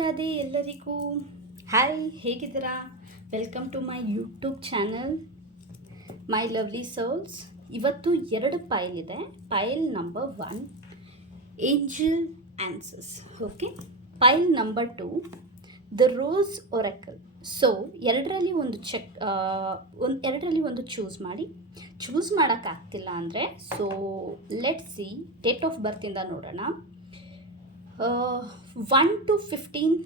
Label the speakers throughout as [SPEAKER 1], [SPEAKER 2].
[SPEAKER 1] ರಾಧೆ ಎಲ್ಲರಿಗೂ? ಹಾಯ್ ಹೇಗಿದ್ದೀರಾ? Welcome to my YouTube channel my lovely souls ಇವತ್ತು ಎರಡು ಪೈಲ್ ಇದೆ. Pile number one angel answers okay pile number two the rose oracle so ಎರಡರಲ್ಲಿ ಒಂದು check ಒಂದು, ಎರಡರಲ್ಲಿ ಒಂದು ಚೂಸ್ ಮಾಡಿ. ಚೂಸ್ ಮಾಡೋಕ್ಕಾಗ್ತಿಲ್ಲ ಅಂದರೆ so let see date of ಬರ್ತಿಂದ ನೋಡೋಣ. One to fifteen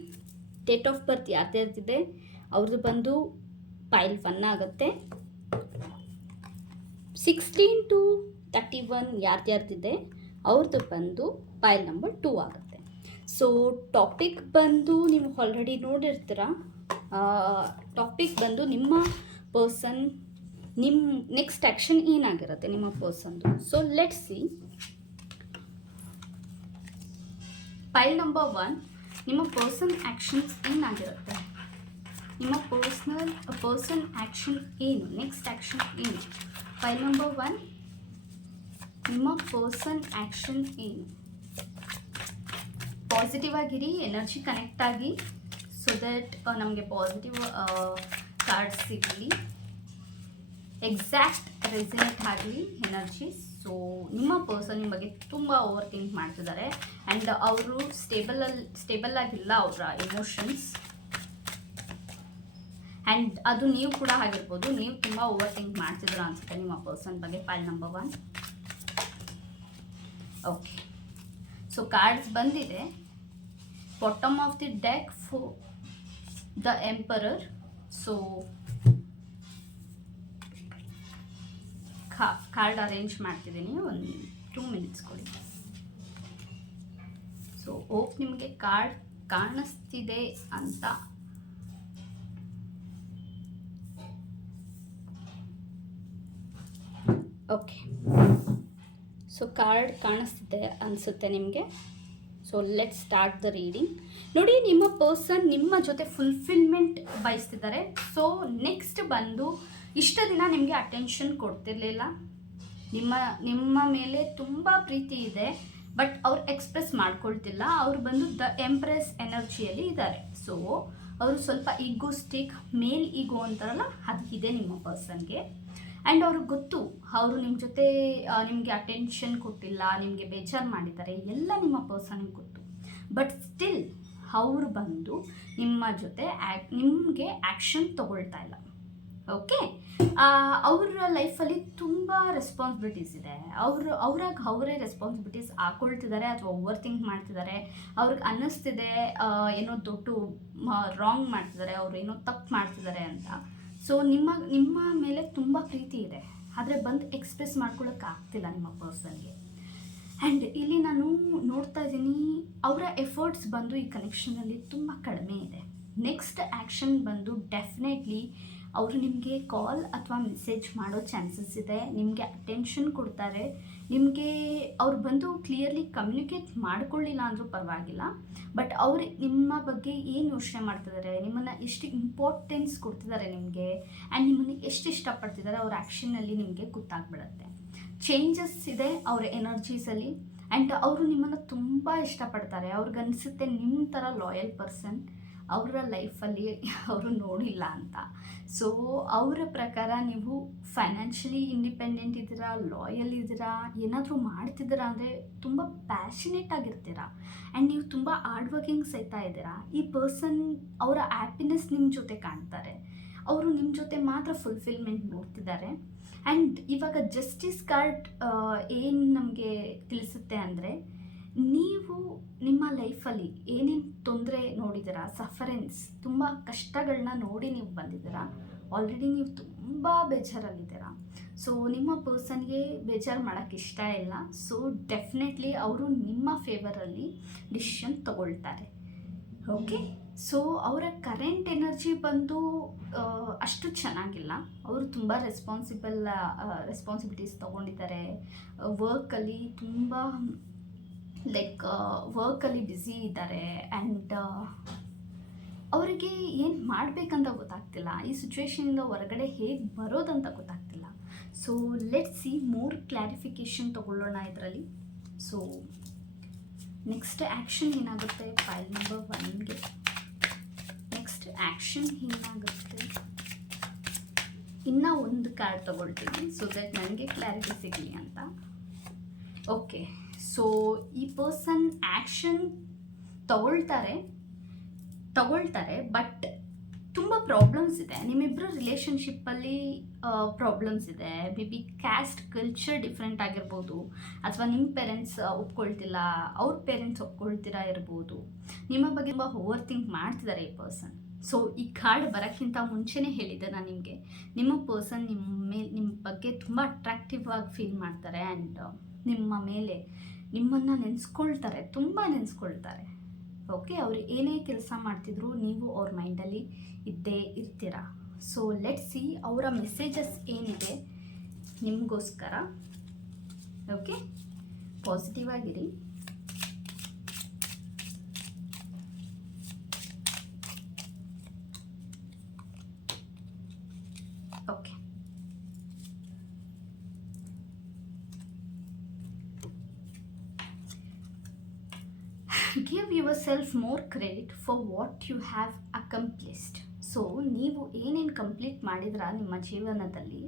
[SPEAKER 1] date of birth ಯಾರ್ದ್ಯಾರ್ದಿದೆ ಅವ್ರದ್ದು ಬಂದು ಪೈಲ್ ಒನ್ ಆಗುತ್ತೆ. ಸಿಕ್ಸ್ಟೀನ್ ಟು ತರ್ಟಿ ಒನ್ ಯಾರ್ದ್ಯಾರ್ದಿದೆ ಅವ್ರದ್ದು ಬಂದು ಪೈಲ್ ನಂಬರ್ ಟೂ ಆಗುತ್ತೆ. ಸೊ ಟಾಪಿಕ್ ಬಂದು ನೀವು ಆಲ್ರೆಡಿ ನೋಡಿರ್ತೀರ ಟಾಪಿಕ್ ಬಂದು ನಿಮ್ಮ ಪರ್ಸನ್ ನಿಮ್ಮ ನೆಕ್ಸ್ಟ್ ಆ್ಯಕ್ಷನ್ ಏನಾಗಿರುತ್ತೆ, ನಿಮ್ಮ ಪರ್ಸನ್ದು so let see file number one ನಿಮ್ಮ ಪರ್ಸನ್ ಆ್ಯಕ್ಷನ್ಸ್ ಏನಾಗಿರುತ್ತೆ? ನಿಮ್ಮ ಪರ್ಸ್ನಲ್ ಪರ್ಸನ್ ಆ್ಯಕ್ಷನ್ ಏನು? ನೆಕ್ಸ್ಟ್ ಆ್ಯಕ್ಷನ್ ಏನು? ಫೈಲ್ ನಂಬರ್ ಒನ್ ನಿಮ್ಮ ಪರ್ಸನ್ ಆ್ಯಕ್ಷನ್ ಏನು? ಪಾಸಿಟಿವ್ ಆಗಿರಿ ಎನರ್ಜಿ ಕನೆಕ್ಟ್ ಆಗಿ ಸೊ ದಟ್ ನಮಗೆ ಪಾಸಿಟಿವ್ ಕಾರ್ಡ್ಸ್ ಸಿಗಲಿ. ಎಕ್ಸಾಕ್ಟ್ ರೆಸಿನೇಟ್ ಆಗಲಿ ಎನರ್ಜಿ ಸೊ ನಿಮ್ಮ ಪರ್ಸನ್ ನಿಮ್ಮ ಬಗ್ಗೆ ತುಂಬ ಓವರ್ ಥಿಂಕ್ ಮಾಡ್ತಿದ್ದಾರೆ. ಆ್ಯಂಡ್ ಅವರು ಸ್ಟೇಬಲಲ್ಲಿ ಸ್ಟೇಬಲ್ ಆಗಿಲ್ಲ ಅವರ ಎಮೋಷನ್ಸ್ ಆ್ಯಂಡ್ ಅದು ನೀವು ಕೂಡ ಆಗಿರ್ಬೋದು. ನೀವು ತುಂಬ ಓವರ್ ಥಿಂಕ್ ಮಾಡ್ತಿದ್ರ ಅನ್ಸುತ್ತೆ ನಿಮ್ಮ ಪರ್ಸನ್ ಬಗ್ಗೆ file number one okay so cards ಬಂದಿದೆ. Bottom of the deck for the emperor so card arrange ಮಾಡ್ತಿದ್ದೀನಿ, ಒಂದು ಟೂ ಮಿನಿಟ್ಸ್ ಕೊಡಿ. ಸೊ ಓಪ್ ನಿಮಗೆ ಕಾರ್ಡ್ ಕಾಣಿಸ್ತಿದೆ ಅಂತ. ಓಕೆ ಸೊ ಕಾರ್ಡ್ ಕಾಣಿಸ್ತಿದೆ ಅನಿಸುತ್ತೆ ನಿಮಗೆ. So let start the reading ನೋಡಿ, ನಿಮ್ಮ ಪರ್ಸನ್ ನಿಮ್ಮ ಜೊತೆ ಫುಲ್ಫಿಲ್ಮೆಂಟ್ ಬಯಸ್ತಿದ್ದಾರೆ. ಸೊ ನೆಕ್ಸ್ಟ್ ಬಂದು ಇಷ್ಟ ದಿನ ನಿಮಗೆ ಅಟೆನ್ಷನ್ ಕೊಡ್ತಿರ್ಲಿಲ್ಲ. ನಿಮ್ಮ ನಿಮ್ಮ ಮೇಲೆ ತುಂಬ ಪ್ರೀತಿ ಇದೆ ಬಟ್ ಅವ್ರು ಎಕ್ಸ್ಪ್ರೆಸ್ ಮಾಡ್ಕೊಳ್ತಿಲ್ಲ. ಅವ್ರು ಬಂದು ದ ಎಂಪ್ರೆಸ್ ಎನರ್ಜಿಯಲ್ಲಿ ಇದ್ದಾರೆ. ಸೊ ಅವರು ಸ್ವಲ್ಪ ಈಗೋಸ್ಟಿಕ್ ಮೇಲ್ ಈಗೋ ಅಂತಾರಲ್ಲ, ಅದು ಇದೆ ನಿಮ್ಮ ಪರ್ಸನ್ಗೆ ಆ್ಯಂಡ್ ಅವ್ರಿಗೆ ಗೊತ್ತು, ಅವರು ನಿಮ್ಮ ಜೊತೆ ನಿಮಗೆ ಅಟೆನ್ಷನ್ ಕೊಟ್ಟಿಲ್ಲ, ನಿಮಗೆ ಬೇಜಾರು ಮಾಡಿದ್ದಾರೆ, ಎಲ್ಲ ನಿಮ್ಮ ಪರ್ಸನ್ಗೆ ಗೊತ್ತು. ಬಟ್ ಸ್ಟಿಲ್ ಅವರು ಬಂದು ನಿಮ್ಮ ಜೊತೆ ಆ್ಯಕ್ ನಿಮಗೆ ಆ್ಯಕ್ಷನ್ ತಗೊಳ್ತಾ ಇಲ್ಲ. ಓಕೆ ಅವರ ಲೈಫಲ್ಲಿ ತುಂಬ ರೆಸ್ಪಾನ್ಸಿಬಿಲಿಟೀಸ್ ಇದೆ. ಅವರು, ಅವ್ರಾಗ ಅವರೇ ರೆಸ್ಪಾನ್ಸಿಬಿಲಿಟೀಸ್ ಹಾಕೊಳ್ತಿದ್ದಾರೆ ಅಥವಾ ಓವರ್ ಥಿಂಕ್ ಮಾಡ್ತಿದ್ದಾರೆ ಅವ್ರಿಗೆ ಅನ್ನಿಸ್ತಿದೆ ಏನೋ ದೊಡ್ಡ ರಾಂಗ್ ಮಾಡ್ತಿದ್ದಾರೆ ಅವ್ರು ಏನೋ ತಪ್ಪು ಮಾಡ್ತಿದ್ದಾರೆ ಅಂತ. ಸೊ ನಿಮ್ಮ ನಿಮ್ಮ ಮೇಲೆ ತುಂಬ ಪ್ರೀತಿ ಇದೆ. ಆದರೆ ಬಂದು ಎಕ್ಸ್ಪ್ರೆಸ್ ಮಾಡ್ಕೊಳ್ಳೋಕೆ ಆಗ್ತಿಲ್ಲ ನಿಮ್ಮ ಪರ್ಸನ್ಗೆ ಆ್ಯಂಡ್ ಇಲ್ಲಿ ನಾನು ನೋಡ್ತಾ ಇದ್ದೀನಿ, ಅವರ ಎಫರ್ಟ್ಸ್ ಬಂದು ಈ ಕನೆಕ್ಷನಲ್ಲಿ ತುಂಬ ಕಡಿಮೆ ಇದೆ. ನೆಕ್ಸ್ಟ್ ಆ್ಯಕ್ಷನ್ ಬಂದು ಡೆಫಿನೆಟ್ಲಿ ಅವರು ನಿಮಗೆ ಕಾಲ್ ಅಥವಾ ಮೆಸೇಜ್ ಮಾಡೋ ಚಾನ್ಸಸ್ ಇದೆ, ನಿಮಗೆ ಅಟೆನ್ಷನ್ ಕೊಡ್ತಾರೆ, ನಿಮಗೆ ಅವ್ರು ಬಂದು ಕ್ಲಿಯರ್ಲಿ ಕಮ್ಯುನಿಕೇಟ್ ಮಾಡ್ಕೊಳ್ಳಿಲ್ಲ ಅಂದರೂ ಪರವಾಗಿಲ್ಲ ಬಟ್ ಅವರು ನಿಮ್ಮ ಬಗ್ಗೆ ಏನು ಯೋಚನೆ ಮಾಡ್ತಿದ್ದಾರೆ ನಿಮ್ಮನ್ನು ಎಷ್ಟು ಇಂಪಾರ್ಟೆನ್ಸ್ ಕೊಡ್ತಿದ್ದಾರೆ ನಿಮಗೆ ಆ್ಯಂಡ್ ನಿಮ್ಮನ್ನು ಎಷ್ಟು ಇಷ್ಟಪಡ್ತಿದ್ದಾರೆ ಅವ್ರ ಆ್ಯಕ್ಷನ್ನಲ್ಲಿ ನಿಮಗೆ ಗೊತ್ತಾಗ್ಬಿಡುತ್ತೆ. ಚೇಂಜಸ್ ಇದೆ ಅವರ ಎನರ್ಜೀಸಲ್ಲಿ ಆ್ಯಂಡ್ ಅವರು ನಿಮ್ಮನ್ನು ತುಂಬ ಇಷ್ಟಪಡ್ತಾರೆ, ಅವ್ರಿಗನ್ಸುತ್ತೆ ನಿಮ್ಮ ಥರ ಲಾಯಲ್ ಪರ್ಸನ್ ಅವರ ಲೈಫಲ್ಲಿ ಅವರು ನೋಡಿಲ್ಲ ಅಂತ. ಸೊ ಅವರ ಪ್ರಕಾರ ನೀವು ಫೈನಾನ್ಷಿಯಲಿ ಇಂಡಿಪೆಂಡೆಂಟ್ ಇದ್ದೀರಾ ಲಾಯಲ್ ಇದ್ದೀರಾ, ಏನಾದರೂ ಮಾಡ್ತಿದ್ದೀರಾ ಅಂದರೆ ತುಂಬ ಪ್ಯಾಷನೇಟ್ ಆಗಿರ್ತೀರಾ? ಆ್ಯಂಡ್ ನೀವು ತುಂಬ ಹಾರ್ಡ್ ವರ್ಕಿಂಗ್ ಸಹಿತ ಇದ್ದೀರಾ? ಈ ಪರ್ಸನ್ ಅವರ ಹ್ಯಾಪಿನೆಸ್ ನಿಮ್ಮ ಜೊತೆ ಕಾಣ್ತಾರೆ. ಅವರು ನಿಮ್ಮ ಜೊತೆ ಮಾತ್ರ ಫುಲ್ಫಿಲ್ಮೆಂಟ್ ನೋಡ್ತಿದ್ದಾರೆ. ಆ್ಯಂಡ್ ಇವಾಗ ಜಸ್ಟಿಸ್ ಕಾರ್ಡ್ ಏನು ನಮಗೆ ತಿಳಿಸುತ್ತೆ ಅಂದರೆ ನೀವು ನಿಮ್ಮ ಲೈಫಲ್ಲಿ ಏನೇನು ತೊಂದರೆ ನೋಡಿದ್ದೀರಾ? ಸಫರೆನ್ಸ್, ತುಂಬ ಕಷ್ಟಗಳನ್ನ ನೋಡಿ ನೀವು ಬಂದಿದ್ದೀರಾ? ಆಲ್ರೆಡಿ ನೀವು ತುಂಬ ಬೇಜಾರಲ್ಲಿದ್ದೀರಾ? ಸೊ, ನಿಮ್ಮ ಪರ್ಸನ್ಗೆ ಬೇಜಾರು ಮಾಡೋಕ್ಕೆ ಇಷ್ಟ ಇಲ್ಲ. ಸೊ, ಡೆಫಿನೆಟ್ಲಿ ಅವರು ನಿಮ್ಮ ಫೇವರಲ್ಲಿ ಡಿಸಿಷನ್ ತಗೊಳ್ತಾರೆ. ಓಕೆ? ಸೊ, ಅವರ ಕರೆಂಟ್ ಎನರ್ಜಿ ಬಂದು ಅಷ್ಟು ಚೆನ್ನಾಗಿಲ್ಲ. ಅವರು ತುಂಬ ರೆಸ್ಪಾನ್ಸಿಬಲ್ ರೆಸ್ಪಾನ್ಸಿಬಿಲಿಟೀಸ್ ತೊಗೊಂಡಿದ್ದಾರೆ. ವರ್ಕಲ್ಲಿ ತುಂಬ ಲೈಕ್ ವರ್ಕಲ್ಲಿ ಬ್ಯುಸಿ ಇದ್ದಾರೆ ಆ್ಯಂಡ್ ಅವರಿಗೆ ಏನು ಮಾಡಬೇಕಂತ ಗೊತ್ತಾಗ್ತಿಲ್ಲ. ಈ ಸಿಚುವೇಶನಿಂದ ಹೊರಗಡೆ ಹೇಗೆ ಬರೋದಂತ ಗೊತ್ತಾಗ್ತಿಲ್ಲ. So let see more clarification ತೊಗೊಳ್ಳೋಣ ಇದರಲ್ಲಿ. ಸೊ ನೆಕ್ಸ್ಟ್ ಆ್ಯಕ್ಷನ್ ಏನಾಗುತ್ತೆ? ಫೈಲ್ ನಂಬರ್ ಒನ್ಗೆ ನೆಕ್ಸ್ಟ್ ಆ್ಯಕ್ಷನ್ ಏನಾಗುತ್ತೆ? ಇನ್ನೂ ಒಂದು ಕಾರ್ಡ್ ತೊಗೊಳ್ತೀನಿ. ಸೊ ದಟ್ ನನಗೆ ಕ್ಲಾರಿಟಿ ಸಿಗಲಿ ಅಂತ. ಓಕೆ ಸೊ ಈ ಪರ್ಸನ್ ಆ್ಯಕ್ಷನ್ ತಗೊಳ್ತಾರೆ ತಗೊಳ್ತಾರೆ ಬಟ್ ತುಂಬ ಪ್ರಾಬ್ಲಮ್ಸ್ ಇದೆ. ನಿಮ್ಮಿಬ್ಬರ ರಿಲೇಷನ್ಶಿಪ್ಪಲ್ಲಿ ಪ್ರಾಬ್ಲಮ್ಸ್ ಇದೆ. Maybe caste culture different ಆಗಿರ್ಬೋದು. ಅಥವಾ ನಿಮ್ಮ ಪೇರೆಂಟ್ಸ್ ಒಪ್ಕೊಳ್ತಿಲ್ಲ, ಅವ್ರ ಪೇರೆಂಟ್ಸ್ ಒಪ್ಕೊಳ್ತೀರಾ ಇರ್ಬೋದು. ನಿಮ್ಮ ಬಗ್ಗೆ ತುಂಬ ಓವರ್ ಥಿಂಕ್ ಮಾಡ್ತಿದ್ದಾರೆ ಈ ಪರ್ಸನ್ ಸೊ ಈ ಕಾರ್ಡ್ ಬರೋಕ್ಕಿಂತ ಮುಂಚೆನೇ ಹೇಳಿದ್ದೆ ನಾನು ನಿಮಗೆ. ನಿಮ್ಮ ಪರ್ಸನ್ ನಿಮ್ಮ ಮೇಲೆ ನಿಮ್ಮ ಬಗ್ಗೆ ತುಂಬ ಅಟ್ರಾಕ್ಟಿವ್ ಆಗಿ ಫೀಲ್ ಮಾಡ್ತಾರೆ ಆ್ಯಂಡ್ ನಿಮ್ಮ ಮೇಲೆ ನಿಮ್ಮನ್ನು ನೆನೆಸ್ಕೊಳ್ತಾರೆ, ತುಂಬ ನೆನೆಸ್ಕೊಳ್ತಾರೆ. ಓಕೆ, ಅವರು ಏನೇ ಕೆಲಸ ಮಾಡ್ತಿದ್ರು ನೀವು ಅವ್ರ ಮೈಂಡಲ್ಲಿ ಇದ್ದೇ ಇರ್ತೀರ. ಸೊ ಲೆಟ್ ಸಿ ಅವರ ಮೆಸೇಜಸ್ ಏನಿದೆ ನಿಮಗೋಸ್ಕರ. ಓಕೆ ಪಾಸಿಟಿವ್ ಆಗಿರಿ okay self more credit for what you have accomplished so ನೀವು ಏನೇನು ಕಂಪ್ಲೀಟ್ ಮಾಡಿದ್ರ ನಿಮ್ಮ ಜೀವನದಲ್ಲಿ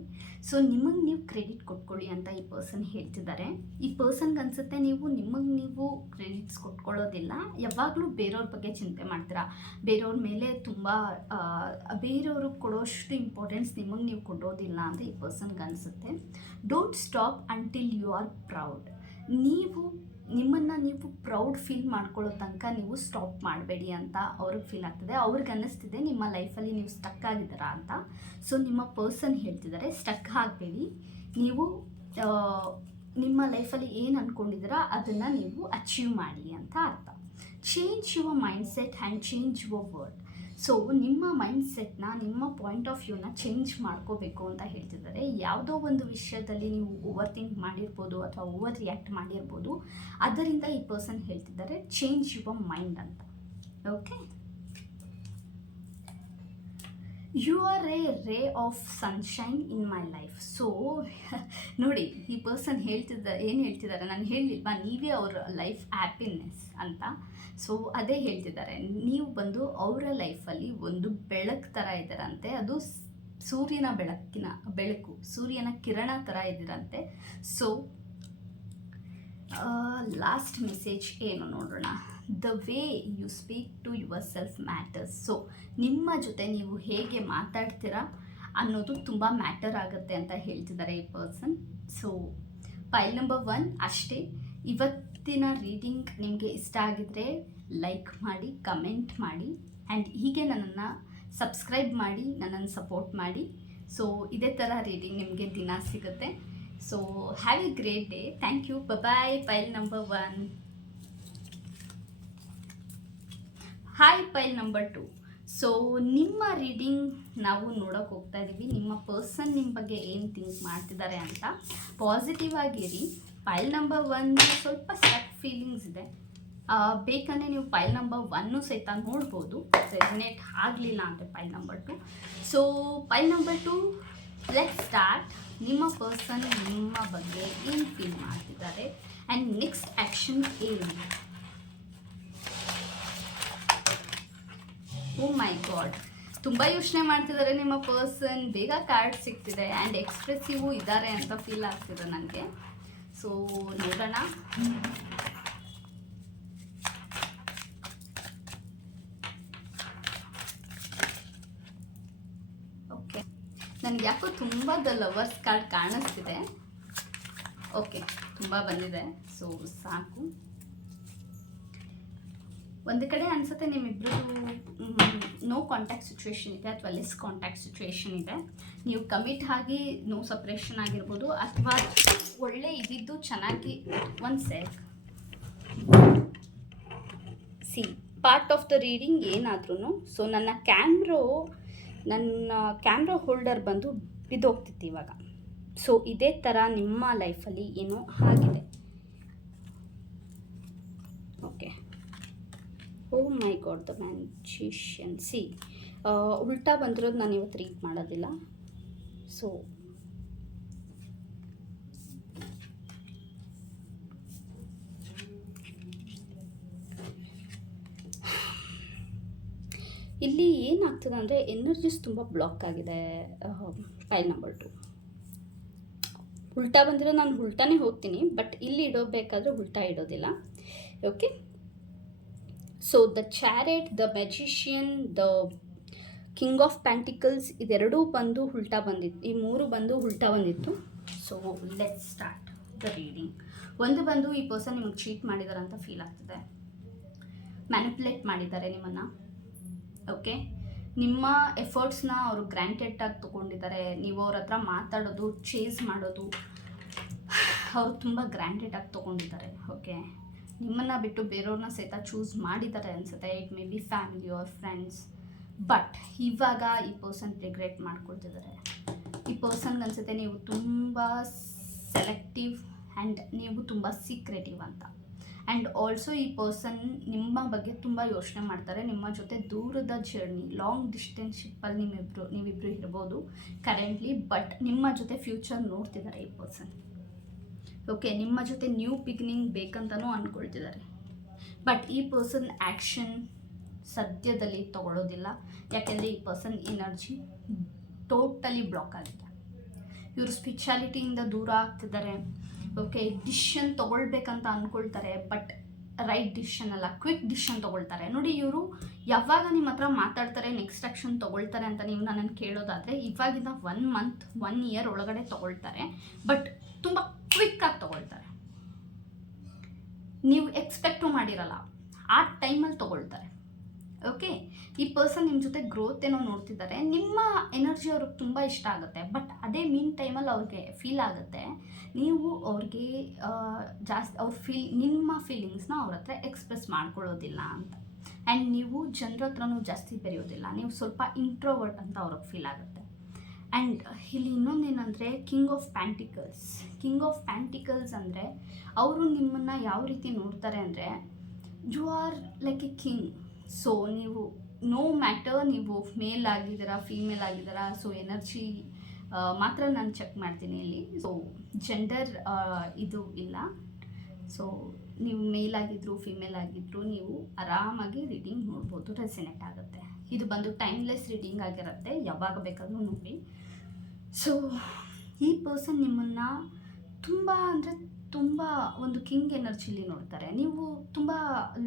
[SPEAKER 1] ಸೊ ನಿಮಗೆ ನೀವು ಕ್ರೆಡಿಟ್ ಕೊಟ್ಕೊಳ್ಳಿ ಅಂತ ಈ ಪರ್ಸನ್ ಹೇಳ್ತಿದ್ದಾರೆ. ಈ ಪರ್ಸನ್ಗೆ ಅನ್ಸುತ್ತೆ ನೀವು, ನಿಮಗೆ ನೀವು ಕ್ರೆಡಿಟ್ಸ್ ಕೊಟ್ಕೊಳ್ಳೋದಿಲ್ಲ. ಯಾವಾಗಲೂ ಬೇರೆಯವ್ರ ಬಗ್ಗೆ ಚಿಂತೆ ಮಾಡ್ತೀರಾ. ಬೇರೆಯವ್ರ ಮೇಲೆ ತುಂಬ ಬೇರೆಯವ್ರಿಗೆ ಕೊಡೋಷ್ಟು ಇಂಪಾರ್ಟೆನ್ಸ್ ನಿಮಗೆ ನೀವು ಕೊಡೋದಿಲ್ಲ ಅಂತ ಈ ಪರ್ಸನ್ಗೆ ಅನಿಸುತ್ತೆ. Don't stop until you are proud ನೀವು ನಿಮ್ಮನ್ನು ನೀವು ಪ್ರೌಡ್ ಫೀಲ್ ಮಾಡ್ಕೊಳ್ಳೋ ತನಕ ನೀವು ಸ್ಟಾಪ್ ಮಾಡಬೇಡಿ ಅಂತ ಅವ್ರಿಗೆ ಫೀಲ್ ಆಗ್ತದೆ. ಅವ್ರಿಗೆ ಅನ್ನಿಸ್ತಿದೆ, ನಿಮ್ಮ ಲೈಫಲ್ಲಿ ನೀವು ಸ್ಟಕ್ ಆಗಿದ್ದೀರಾ ಅಂತ. ಸೊ ನಿಮ್ಮ ಪರ್ಸನ್ ಹೇಳ್ತಿದ್ದಾರೆ ಸ್ಟಕ್ ಆಗಬೇಡಿ. ನೀವು ನಿಮ್ಮ ಲೈಫಲ್ಲಿ ಏನು ಅಂದ್ಕೊಂಡಿದ್ದೀರಾ ಅದನ್ನು ನೀವು ಅಚೀವ್ ಮಾಡಿ ಅಂತ ಅರ್ಥ. Change your mindset and change your world so ನಿಮ್ಮ ಮೈಂಡ್ ಸೆಟ್ನ ನಿಮ್ಮ ಪಾಯಿಂಟ್ ಆಫ್ ವ್ಯೂನ ಚೇಂಜ್ ಮಾಡ್ಕೋಬೇಕು ಅಂತ ಹೇಳ್ತಿದ್ದಾರೆ. ಯಾವುದೋ ಒಂದು ವಿಷಯದಲ್ಲಿ ನೀವು ಓವರ್ ಥಿಂಕ್ ಮಾಡಿರ್ಬೋದು ಅಥವಾ ಓವರ್ ರಿಯಾಕ್ಟ್ ಮಾಡಿರ್ಬೋದು, ಅದರಿಂದ ಈ ಪರ್ಸನ್ ಹೇಳ್ತಿದ್ದಾರೆ ಚೇಂಜ್ ಯುವರ್ ಮೈಂಡ್ ಅಂತ. Okay you are a ray of sunshine in my life so ನೋಡಿ, ಈ ಪರ್ಸನ್ ಹೇಳ್ತಿದ್ದ ಏನು ಹೇಳ್ತಿದ್ದಾರೆ? ನಾನು ಹೇಳಿಲ್ವಾ ನೀವೇ ಅವರ ಲೈಫ್ ಹ್ಯಾಪಿನೆಸ್ ಅಂತ. ಸೊ ಅದೇ ಹೇಳ್ತಿದ್ದಾರೆ. ನೀವು ಬಂದು ಅವರ ಲೈಫಲ್ಲಿ ಒಂದು ಬೆಳಕು ಥರ ಇದ್ದಾರಂತೆ. ಅದು ಸೂರ್ಯನ ಬೆಳಕಿನ ಬೆಳಕು, ಸೂರ್ಯನ ಕಿರಣ ಥರ ಇದ್ದೀರಂತೆ. ಸೊ ಲಾಸ್ಟ್ ಮೆಸೇಜ್ ಏನು ನೋಡೋಣ? The way you speak to yourself matters so ನಿಮ್ಮ ಜೊತೆ ನೀವು ಹೇಗೆ ಮಾತಾಡ್ತೀರಾ ಅನ್ನೋದು ತುಂಬ ಮ್ಯಾಟರ್ ಆಗುತ್ತೆ ಅಂತ ಹೇಳ್ತಿದ್ದಾರೆ ಈ person so file number one ಅಷ್ಟೇ. ಇವತ್ತಿನ ರೀಡಿಂಗ್ ನಿಮಗೆ ಇಷ್ಟ ಆಗಿದ್ರೆ ಲೈಕ್ ಮಾಡಿ ಕಮೆಂಟ್ ಮಾಡಿ ಆ್ಯಂಡ್ ಹೀಗೆ ನನ್ನನ್ನು ಸಬ್ಸ್ಕ್ರೈಬ್ ಮಾಡಿ, ನನ್ನನ್ನು ಸಪೋರ್ಟ್ ಮಾಡಿ. ಸೊ ಇದೇ ಥರ ರೀಡಿಂಗ್ ನಿಮಗೆ ದಿನ ಸಿಗುತ್ತೆ. So have a great day thank you bye file number one hi file number two so ನಿಮ್ಮ ರೀಡಿಂಗ್ ನಾವು ನೋಡೋಕೆ ಹೋಗ್ತಾ ಇದ್ದೀವಿ ನಿಮ್ಮ ಪರ್ಸನ್ ನಿಮ್ಮ ಬಗ್ಗೆ ಏನು ಥಿಂಕ್ ಮಾಡ್ತಿದ್ದಾರೆ ಅಂತ ಪಾಸಿಟಿವ್ ಆಗಿರಿ ಫೈಲ್ ನಂಬರ್ ಒನ್ ಸ್ವಲ್ಪ ಸ್ಟಕ್ ಫೀಲಿಂಗ್ಸ್ ಇದೆ. ಬೇಕಂದರೆ ನೀವು ಫೈಲ್ ನಂಬರ್ ಒನ್ನು ಸಹಿತ ನೋಡ್ಬೋದು. ರೆಸಿನೇಟ್ ಆಗಲಿಲ್ಲ ಅಂದರೆ file number two so file number two let start ನಿಮ್ಮ ಪರ್ಸನ್ ನಿಮ್ಮ ಬಗ್ಗೆ ಏನು ಫೀಲ್ ಮಾಡ್ತಿದ್ದಾರೆ? ಆ್ಯಂಡ್ ನೆಕ್ಸ್ಟ್ ಆ್ಯಕ್ಷನ್ ಏನು? ಓ ಮೈ ಗಾಡ್ ತುಂಬ ಯೋಚನೆ ಮಾಡ್ತಿದ್ದಾರೆ ನಿಮ್ಮ ಪರ್ಸನ್ ಬೇಗ ಕಾರ್ಡ್ ಸಿಗ್ತಿದೆ ಆ್ಯಂಡ್ ಎಕ್ಸ್ಪ್ರೆಸಿವ್ ಇದ್ದಾರೆ ಅಂತ ಫೀಲ್ ಆಗ್ತಿದೆ ನನಗೆ ಸೊ ನೋಡೋಣ. ಓಕೆ ನನಗೆ ಯಾಕೋ ತುಂಬ ದ ಲವರ್ಸ್ ಕಾರ್ಡ್ ಕಾಣಿಸ್ತಿದೆ. ಓಕೆ ತುಂಬ ಬಂದಿದೆ. ಸೊ ಸಾಕು. ಒಂದು ಕಡೆ ಅನ್ಸುತ್ತೆ ನಿಮ್ಮಿಬ್ಬರು ನೋ ಕಾಂಟ್ಯಾಕ್ಟ್ ಸಿಚುವೇಶನ್ ಇದೆ ಅಥವಾ ಲೆಸ್ ಕಾಂಟ್ಯಾಕ್ಟ್ ಸಿಚುವೇಶನ್ ಇದೆ. ನೀವು ಕಮಿಟ್ ಆಗಿ ನೋ ಸಪ್ರೇಷನ್ ಆಗಿರ್ಬೋದು ಅಥವಾ ಒಳ್ಳೆ ಇದ್ದಿದ್ದು ಚೆನ್ನಾಗಿ ಒಂದು sec see part of the reading ಏನಾದ್ರೂ ಸೊ ನನ್ನ ಕ್ಯಾಮ್ರೋ ನನ್ನ ಕ್ಯಾಮ್ರಾ ಹೋಲ್ಡರ್ ಬಂದು ಬಿದ್ದೋಗ್ತಿತ್ತು ಇವಾಗ. ಸೊ ಇದೇ ಥರ ನಿಮ್ಮ ಲೈಫಲ್ಲಿ ಏನೋ ಆಗಿದೆ okay oh my god the magician see ಉಲ್ಟಾ ಬಂದಿರೋದು ನಾನು ಇವತ್ತು ರೀಡ್ ಮಾಡೋದಿಲ್ಲ. ಸೊ ಇಲ್ಲಿ ಏನಾಗ್ತದೆ ಅಂದರೆ ಎನರ್ಜೀಸ್ ತುಂಬ ಬ್ಲಾಕ್ ಆಗಿದೆ ಫೈಲ್ ನಂಬರ್ ಟು ಉಲ್ಟಾ ಬಂದಿರೋ ನಾನು ಉಲ್ಟಾನೇ ಹೋಗ್ತೀನಿ ಬಟ್ ಇಲ್ಲಿ ಇಡೋಬೇಕಾದ್ರೆ ಉಲ್ಟಾ ಇಡೋದಿಲ್ಲ. Okay so the chariot the magician the king of pentacles ಇದೆರಡೂ ಬಂದು ಉಲ್ಟಾ ಬಂದಿತ್ತು ಈ ಮೂರು ಬಂದು ಉಲ್ಟಾ ಬಂದಿತ್ತು. So let start the reading ಒಂದು ಬಂದು ಈ ಪರ್ಸನ್ ನಿಮಗೆ ಚೀಟ್ ಮಾಡಿದ್ದಾರೆ ಅಂತ ಫೀಲ್ ಆಗ್ತದೆ. ಮ್ಯಾನಿಪ್ಯುಲೇಟ್ ಮಾಡಿದ್ದಾರೆ ನಿಮ್ಮನ್ನು. ಓಕೆ ನಿಮ್ಮ ಎಫರ್ಟ್ಸ್ನ ಅವರು ಗ್ರ್ಯಾಂಟೆಡ್ ಆಗಿ ತೊಗೊಂಡಿದ್ದಾರೆ. ನೀವು ಅವ್ರ ಹತ್ರ ಮಾತಾಡೋದು ಚೇಸ್ ಮಾಡೋದು, ಅವರು ತುಂಬ ಗ್ರ್ಯಾಂಟೆಡ್ ಆಗಿ ತೊಗೊಂಡಿದ್ದಾರೆ. ಓಕೆ ನಿಮ್ಮನ್ನು ಬಿಟ್ಟು ಬೇರೆಯವ್ರನ್ನ ಸಹಿತ ಚೂಸ್ ಮಾಡಿದ್ದಾರೆ ಅನಿಸುತ್ತೆ. It may be family or friends but ಇವಾಗ ಈ ಪರ್ಸನ್ ರಿಗ್ರೆಟ್ ಮಾಡ್ಕೊಳ್ತಿದ್ದಾರೆ. ಈ ಪರ್ಸನ್ಗೆ ಅನಿಸುತ್ತೆ ನೀವು ತುಂಬ ಸೆಲೆಕ್ಟಿವ್ ಆ್ಯಂಡ್ ನೀವು ತುಂಬ ಸೀಕ್ರೆಟಿವ್ ಅಂತ. ಆ್ಯಂಡ್ ಆಲ್ಸೋ ಈ ಪರ್ಸನ್ ನಿಮ್ಮ ಬಗ್ಗೆ ತುಂಬ ಯೋಚನೆ ಮಾಡ್ತಾರೆ. ನಿಮ್ಮ ಜೊತೆ ದೂರದ ಜರ್ನಿ ಲಾಂಗ್ ಡಿಸ್ಟೆನ್ಸ್ ಶಿಪ್ಪಲ್ಲಿ ನಿಮ್ಮಿಬ್ರು ನೀವಿಬ್ಬರು ಇರ್ಬೋದು ಕರೆಂಟ್ಲಿ ಬಟ್ ನಿಮ್ಮ ಜೊತೆ ಫ್ಯೂಚರ್ ನೋಡ್ತಿದ್ದಾರೆ ಈ ಪರ್ಸನ್ ಓಕೆ, ನಿಮ್ಮ ಜೊತೆ ನ್ಯೂ ಬಿಗಿನಿಂಗ್ ಬೇಕಂತನೂ ಅಂದ್ಕೊಳ್ತಿದ್ದಾರೆ ಬಟ್ ಈ ಪರ್ಸನ್ ಆ್ಯಕ್ಷನ್ ಸದ್ಯದಲ್ಲಿ ತಗೊಳ್ಳೋದಿಲ್ಲ ಯಾಕೆಂದರೆ ಈ ಪರ್ಸನ್ ಎನರ್ಜಿ ಟೋಟಲಿ ಬ್ಲಾಕ್ ಆಗಿದೆ. ಇವರು ಸ್ಪಿರಿಚಾಲಿಟಿಯಿಂದ ದೂರ ಆಗ್ತಿದ್ದಾರೆ. ಓಕೆ ಡಿಶನ್ ತೊಗೊಳ್ಬೇಕಂತ ಅಂದ್ಕೊಳ್ತಾರೆ ಬಟ್ ರೈಟ್ ಡಿಶನ್ ಅಲ್ಲ ಕ್ವಿಕ್ ಡಿಶನ್ ತೊಗೊಳ್ತಾರೆ. ನೋಡಿ, ಇವರು ಯಾವಾಗ ನಿಮ್ಮ ಹತ್ರ ಮಾತಾಡ್ತಾರೆ ನೆಕ್ಸ್ಟ್ ಆ್ಯಕ್ಷನ್ ತೊಗೊಳ್ತಾರೆ ಅಂತ ನೀವು ನನ್ನನ್ನು ಕೇಳೋದಾದರೆ, ಇವಾಗಿಂದ ಒನ್ ಮಂತ್ ಒನ್ ಇಯರ್ ಒಳಗಡೆ ತೊಗೊಳ್ತಾರೆ. ಬಟ್ ತುಂಬ ಕ್ವಿಕ್ಕಾಗಿ ತೊಗೊಳ್ತಾರೆ. ನೀವು ಎಕ್ಸ್ಪೆಕ್ಟು ಮಾಡಿರಲ್ಲ, ಆ ಟೈಮಲ್ಲಿ ತೊಗೊಳ್ತಾರೆ. ಓಕೆ ಈ ಪರ್ಸನ್ ನಿಮ್ಮ ಜೊತೆ ಗ್ರೋತ್ ಏನೋ ನೋಡ್ತಿದ್ದಾರೆ, ನಿಮ್ಮ ಎನರ್ಜಿ ಅವ್ರಿಗೆ ತುಂಬ ಇಷ್ಟ ಆಗುತ್ತೆ. ಬಟ್ ಅದೇ ಮೀನ್ ಟೈಮಲ್ಲಿ ಅವ್ರಿಗೆ ಫೀಲ್ ಆಗುತ್ತೆ, ನೀವು ಅವ್ರಿಗೆ ಜಾಸ್ತಿ ಅವ್ರ ಫೀಲ್ ನಿಮ್ಮ ಫೀಲಿಂಗ್ಸ್ನ ಅವ್ರ ಹತ್ರ ಎಕ್ಸ್ಪ್ರೆಸ್ ಮಾಡ್ಕೊಳ್ಳೋದಿಲ್ಲ ಅಂತ. ಆ್ಯಂಡ್ ನೀವು ಜನರ ಹತ್ರನೂ ಜಾಸ್ತಿ ಬೆರೆಯೋದಿಲ್ಲ. ನೀವು ಸ್ವಲ್ಪ ಇಂಟ್ರೋವರ್ಟ್ ಅಂತ ಅವ್ರಿಗೆ ಫೀಲ್ ಆಗುತ್ತೆ. ಆ್ಯಂಡ್ ಇಲ್ಲಿ ಇನ್ನೊಂದೇನೆಂದರೆ king of pentacles king of pentacles ಅಂದರೆ ಅವರು ನಿಮ್ಮನ್ನು ಯಾವ ರೀತಿ ನೋಡ್ತಾರೆ ಅಂದರೆ you are like a king so ನೀವು ನೋ ಮ್ಯಾಟರ್ ನೀವು ಮೇಲ್ ಆಗಿದ್ದೀರಾ ಫೀಮೇಲ್ ಆಗಿದ್ದೀರಾ ಸೊ ಎನರ್ಜಿ ಮಾತ್ರ ನಾನು ಚೆಕ್ ಮಾಡ್ತೀನಿ ಇಲ್ಲಿ. ಸೊ ಜೆಂಡರ್ ಇದು ಇಲ್ಲ. ಸೊ ನೀವು ಮೇಲ್ ಆಗಿದ್ರು ಫಿಮೇಲ್ ಆಗಿದ್ರು ನೀವು ಆರಾಮಾಗಿ ರೀಡಿಂಗ್ ನೋಡ್ಬೋದು ರೆಸಿನೆಟ್ ಆಗುತ್ತೆ. ಇದು ಬಂದು ಟೈಮ್ಲೆಸ್ ರೀಡಿಂಗ್ ಆಗಿರುತ್ತೆ. ಯಾವಾಗ ಬೇಕಾದ್ರೂ ನೋಡಿ. ಸೊ ಈ ಪರ್ಸನ್ ನಿಮ್ಮನ್ನು ತುಂಬ ಅಂದರೆ ತುಂಬ ಒಂದು ಕಿಂಗ್ ಎನರ್ಜಿಲಿ ನೋಡ್ತಾರೆ. ನೀವು ತುಂಬ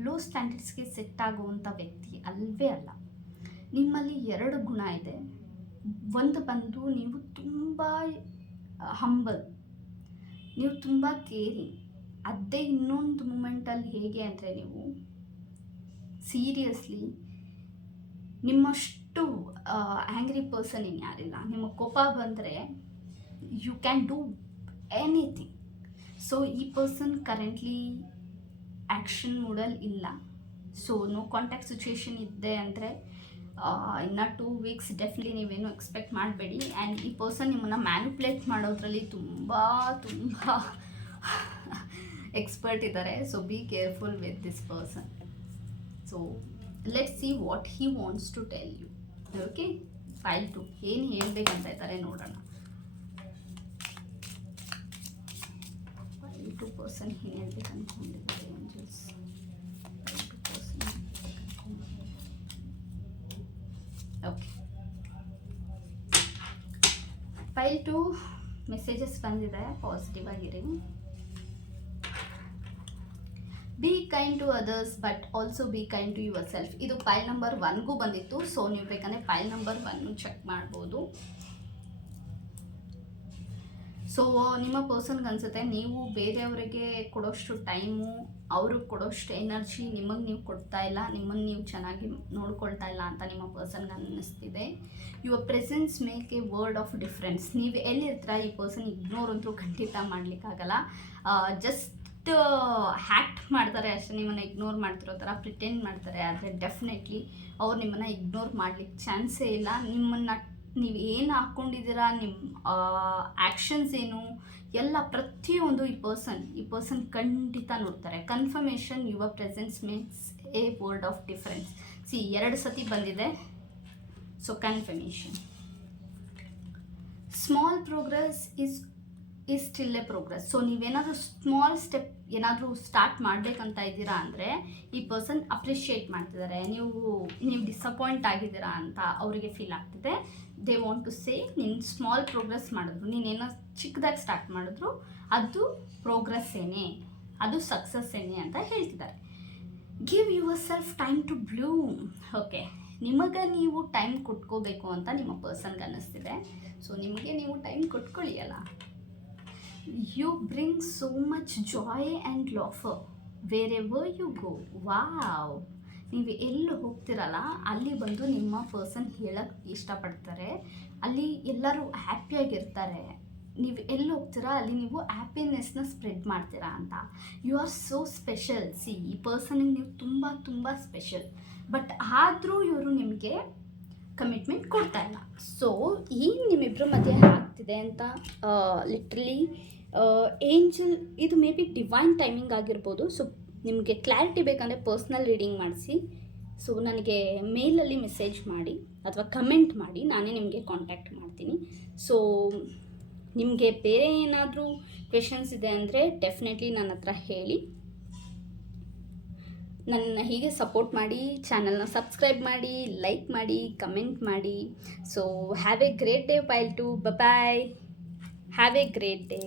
[SPEAKER 1] ಲೋ ಸ್ಟ್ಯಾಂಡರ್ಡ್ಸ್ಗೆ ಸೆಟ್ ಆಗುವಂಥ ವ್ಯಕ್ತಿ ಅಲ್ವೇ ಅಲ್ಲ. ನಿಮ್ಮಲ್ಲಿ ಎರಡು ಗುಣ ಇದೆ. ಒಂದು ಬಂದು ನೀವು ತುಂಬ ಹಂಬಲ್ ನೀವು ತುಂಬ ಕೇರಿಂಗ್ ಅದೇ ಇನ್ನೊಂದು ಮೂಮೆಂಟಲ್ಲಿ ಹೇಗೆ ಅಂದರೆ ನೀವು ಸೀರಿಯಸ್ಲಿ ನಿಮ್ಮಷ್ಟು ಆ್ಯಂಗ್ರಿ ಪರ್ಸನ್ ಇನ್ನು ಯಾರಿಲ್ಲ. ನಿಮ್ಮ ಕೋಪ ಬಂದರೆ you can do anything so ಈ ಪರ್ಸನ್ ಕರೆಂಟ್ಲಿ ಆ್ಯಕ್ಷನ್ ಮೂಡಲ್ಲಿ ಇಲ್ಲ. ಸೊ ನೋ ಕಾಂಟ್ಯಾಕ್ಟ್ ಸಿಚುವೇಶನ್ ಇದೆ ಅಂದರೆ ಇನ್ನು ಟೂ ವೀಕ್ಸ್ ಡೆಫಿನೆಟ್ಲಿ ನೀವೇನು ಎಕ್ಸ್ಪೆಕ್ಟ್ ಮಾಡಬೇಡಿ. ಆ್ಯಂಡ್ ಈ ಪರ್ಸನ್ ನಿಮ್ಮನ್ನು ಮ್ಯಾನಿಪ್ಯುಲೇಟ್ ಮಾಡೋದ್ರಲ್ಲಿ ತುಂಬ ತುಂಬ ಎಕ್ಸ್ಪರ್ಟ್ ಇದ್ದಾರೆ so be careful with this person so let see what he wants to tell you okay file two ಏನು ಹೇಳಬೇಕಂತ ಇದ್ದಾರೆ ನೋಡೋಣ ಫೈಲ್ ಟು ಪರ್ಸನ್ ಏನು ಹೇಳ್ಬೇಕು ಅಂದ್ಕೊಂಡಿದ್ದಾರೆ angels file two person okay file two messages ಬಂದಿದೆ. ಪಾಸಿಟಿವ್ ಆಗಿರಿ. Be kind to others but also be kind to yourself ಇದು ಫೈಲ್ ನಂಬರ್ ಒನ್ಗೂ ಬಂದಿತ್ತು ಸೊ ನೀವು ಬೇಕಂದರೆ ಫೈಲ್ ನಂಬರ್ ಒನ್ ಚೆಕ್ ಮಾಡ್ಬೋದು. ಸೊ ನಿಮ್ಮ ಪರ್ಸನ್ಗೆ ಅನಿಸುತ್ತೆ, ನೀವು ಬೇರೆಯವರಿಗೆ ಕೊಡೋಷ್ಟು ಟೈಮು ಅವ್ರಿಗೆ ಕೊಡೋಷ್ಟು ಎನರ್ಜಿ ನಿಮಗೆ ನೀವು ಕೊಡ್ತಾ ಇಲ್ಲ, ನಿಮ್ಮನ್ನು ನೀವು ಚೆನ್ನಾಗಿ ನೋಡ್ಕೊಳ್ತಾ ಇಲ್ಲ ಅಂತ ನಿಮ್ಮ ಪರ್ಸನ್ಗೆ ಅನ್ನಿಸ್ತಿದೆ. Your presence make a world of difference ನೀವು ಎಲ್ಲಿರ್ತೀರ, ಈ ಪರ್ಸನ್ ಇಗ್ನೋರ್ ಅಂತೂ ಖಂಡಿತ ಮಾಡಲಿಕ್ಕಾಗಲ್ಲ. ಜಸ್ಟ್ ಹ್ಯಾಕ್ಟ್ ಮಾಡ್ತಾರೆ ಅಷ್ಟೇ, ನಿಮ್ಮನ್ನು ಇಗ್ನೋರ್ ಮಾಡ್ತಿರೋ ಥರ ಪ್ರಿಟೆಂಡ್ ಮಾಡ್ತಾರೆ, ಆದರೆ ಡೆಫಿನೆಟ್ಲಿ ಅವ್ರು ನಿಮ್ಮನ್ನು ಇಗ್ನೋರ್ ಮಾಡ್ಲಿಕ್ಕೆ ಚಾನ್ಸೇ ಇಲ್ಲ. ನಿಮ್ಮನ್ನು ನೀವು ಏನು ಹಾಕ್ಕೊಂಡಿದ್ದೀರಾ ನಿಮ್ಮ ಆ್ಯಕ್ಷನ್ಸ್ ಏನು, ಎಲ್ಲ ಪ್ರತಿಯೊಂದು ಈ ಪರ್ಸನ್ ಈ ಪರ್ಸನ್ ಖಂಡಿತ ನೋಡ್ತಾರೆ. Confirmation your presence means a world of difference see ಎರಡು ಸತಿ ಬಂದಿದೆ. So confirmation small progress is still a progress so ನೀವೇನಾದರೂ ಸ್ಮಾಲ್ ಸ್ಟೆಪ್ ಏನಾದರೂ ಸ್ಟಾರ್ಟ್ ಮಾಡಬೇಕಂತ ಇದ್ದೀರಾ ಅಂದರೆ ಈ ಪರ್ಸನ್ ಅಪ್ರಿಷಿಯೇಟ್ ಮಾಡ್ತಿದ್ದಾರೆ. ನೀವು ನೀವು ಡಿಸ್ ಡಿಸಪಾಯಿಂಟ್ ಆಗಿದ್ದೀರಾ ಅಂತ ಅವರಿಗೆ ಫೀಲ್ ಆಗ್ತಿದೆ. ದೇ ವಾಂಟ್ ಟು ಸೇ ನೀನು ಸ್ಮಾಲ್ ಪ್ರೋಗ್ರೆಸ್ ಮಾಡಿದ್ರು. ನೀನೇನೋ ಚಿಕ್ಕದಾಗಿ ಸ್ಟಾರ್ಟ್ ಮಾಡಿದ್ರು. ಅದು ಪ್ರೋಗ್ರೆಸ್ ಏನೇ. ಅದು ಸಕ್ಸಸ್ ಏನೇ ಅಂತ ಹೇಳ್ತಿದ್ದಾರೆ. Give yourself time to bloom okay ನಿಮಗೆ ನೀವು ಟೈಮ್ ಕೊಟ್ಕೋಬೇಕು ಅಂತ ನಿಮ್ಮ ಪರ್ಸನ್ಗೆ ಅನ್ನಿಸ್ತಿದೆ. ಸೊ ನಿಮಗೆ ನೀವು ಟೈಮ್ ಕೊಟ್ಕೊಳ್ಳಿ ಅಲ್ಲ. Bring so much joy and laughter wherever you go wow ನೀವು ಎಲ್ಲಿ ಹೋಗ್ತಿರಲ್ಲ, ಅಲ್ಲಿ ಬಂದು ನಿಮ್ಮ ಪರ್ಸನ್ ಹೇಳಕ್ಕೆ ಇಷ್ಟಪಡ್ತಾರೆ. ಅಲ್ಲಿ ಎಲ್ಲರೂ ಹ್ಯಾಪಿಯಾಗಿರ್ತಾರೆ ನೀವು ಎಲ್ಲಿ ಹೋಗ್ತೀರಾ, ಅಲ್ಲಿ ನೀವು ಹ್ಯಾಪಿನೆಸ್ನ ಸ್ಪ್ರೆಡ್ ಮಾಡ್ತೀರಾ ಅಂತ. You are so special see ಈ ಪರ್ಸನಿಗೆ ನೀವು ತುಂಬ ತುಂಬ ಸ್ಪೆಷಲ್ ಬಟ್ ಆದರೂ ಇವರು ನಿಮಗೆ ಕಮಿಟ್ಮೆಂಟ್ ಕೊಡ್ತಾ ಇಲ್ಲ. ಸೊ ಏನು ನಿಮ್ಮಿಬ್ಬರ ಮಧ್ಯೆ ಆಗ್ತಿದೆ ಅಂತ ಲಿಟ್ರಲಿ ಏಂಜಲ್ ಇದು ಮೇ ಬಿ ಡಿವೈನ್ ಟೈಮಿಂಗ್ ಆಗಿರ್ಬೋದು. ಸೊ ನಿಮಗೆ ಕ್ಲಾರಿಟಿ ಬೇಕಂದರೆ ಪರ್ಸ್ನಲ್ ರೀಡಿಂಗ್ ಮಾಡಿಸಿ. ಸೊ ನನಗೆ ಮೇಲಲ್ಲಿ ಮೆಸೇಜ್ ಮಾಡಿ, ಅಥವಾ ಕಮೆಂಟ್ ಮಾಡಿ, ನಾನೇ ನಿಮಗೆ ಕಾಂಟ್ಯಾಕ್ಟ್ ಮಾಡ್ತೀನಿ. ಸೊ ನಿಮಗೆ ಬೇರೆ ಏನಾದರೂ ಕ್ವೆಶನ್ಸ್ ಇದೆ ಅಂದರೆ ಡೆಫಿನೆಟ್ಲಿ ನನ್ನ ಹತ್ರ ಹೇಳಿ. ನನ್ನ ಹೀಗೆ ಸಪೋರ್ಟ್ ಮಾಡಿ ಚಾನಲ್ನ ಸಬ್ಸ್ಕ್ರೈಬ್ ಮಾಡಿ ಲೈಕ್ ಮಾಡಿ ಕಮೆಂಟ್ ಮಾಡಿ. So have a great day pile two bye have a great day